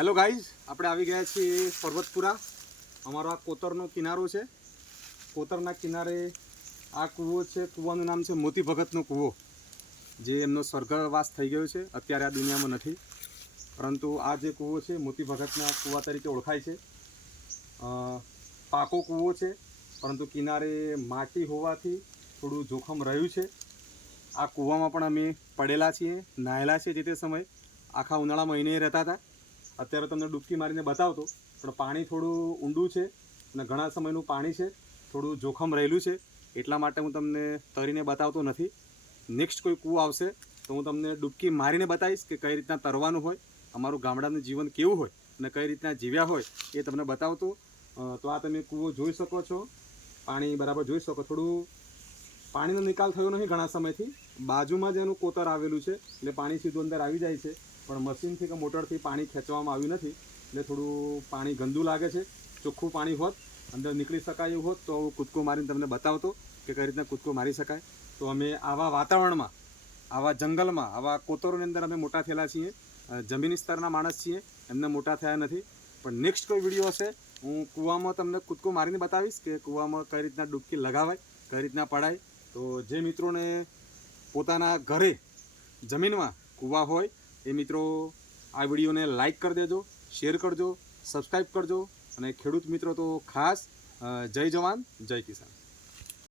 Hello guys, આપણે આવી ગયા છીએ પર્વતપુરા। અમારો આ કોતરનો કિનારો છે। કોતરના કિનારે આ કૂવો છે। કૂવાનું નામ છે મોતી ભગતનો કૂવો, જે એમનો સ્વર્ગવાસ થઈ ગયો છે। અત્યારે આ દુનિયામાં નથી, પરંતુ આ જે કૂવો છે મોતી ભગતના કૂવા તરીકે ઓળખાય છે। પાકો કૂવો છે, પરંતુ કિનારે માટી હોવાથી થોડું જોખમ રહ્યું છે। આ કૂવામાં પણ અમે પડેલા છીએ, નાહેલા છીએ। જે તે સમયે આખા ઉનાળામાં અહીં રહેતા હતા। અત્યારે તમને ડૂબકી મારીને બતાવતો, પણ પાણી થોડું ઊંડું છે અને ઘણા સમયનું પાણી છે, થોડું જોખમ રહેલું છે, એટલા માટે હું તમને તરીને બતાવતો નથી। નેક્સ્ટ કોઈ કૂવો આવશે તો હું તમને ડૂબકી મારીને બતાવીશ કે કઈ રીતના તરવાનું હોય, અમારું ગામડાનું જીવન કેવું હોય અને કઈ રીતના જીવ્યા હોય એ તમને બતાવતો। તો આ તમે કૂવો જોઈ શકો છો, પાણી બરાબર જોઈ શકો। થોડું પાણીનો નિકાલ થયો નથી ઘણા સમયથી, બાજુમાં જ એનું કોતર આવેલું છે એટલે પાણી સીધું અંદર આવી જાય છે, પણ મશીનથી કે મોટરથી પાણી ખેંચવામાં આવ્યું નથી એટલે થોડું પાણી ગંદુ લાગે છે। ચોખ્ખું પાણી હોત, અંદર નીકળી શકાય એવું હોત તો કૂદકો મારીને તમને બતાવતો કે કઈ રીતના કૂદકો મારી શકાય। તો અમે આવા વાતાવરણમાં, આવા જંગલમાં, આવા કોતરોની અંદર અમે મોટા થયેલા છીએ। જમીન સ્તરના માણસ છીએ, એમને મોટા થયા નથી। પણ નેક્સ્ટ કોઈ વિડીયો હશે હું કૂવામાં તમને કૂદકો મારીને બતાવીશ કે કૂવામાં કઈ રીતના ડૂબકી લગાવાય, કઈ રીતના પડાય। તો જે મિત્રોને પોતાના ઘરે જમીનમાં કૂવા હોય એ મિત્રો આ વિડીયોને લાઈક કરી દેજો, શેર કરજો, સબસ્ક્રાઈબ કરજો, અને ખેડૂત મિત્રો તો ખાસ જય જવાન જય કિસાન।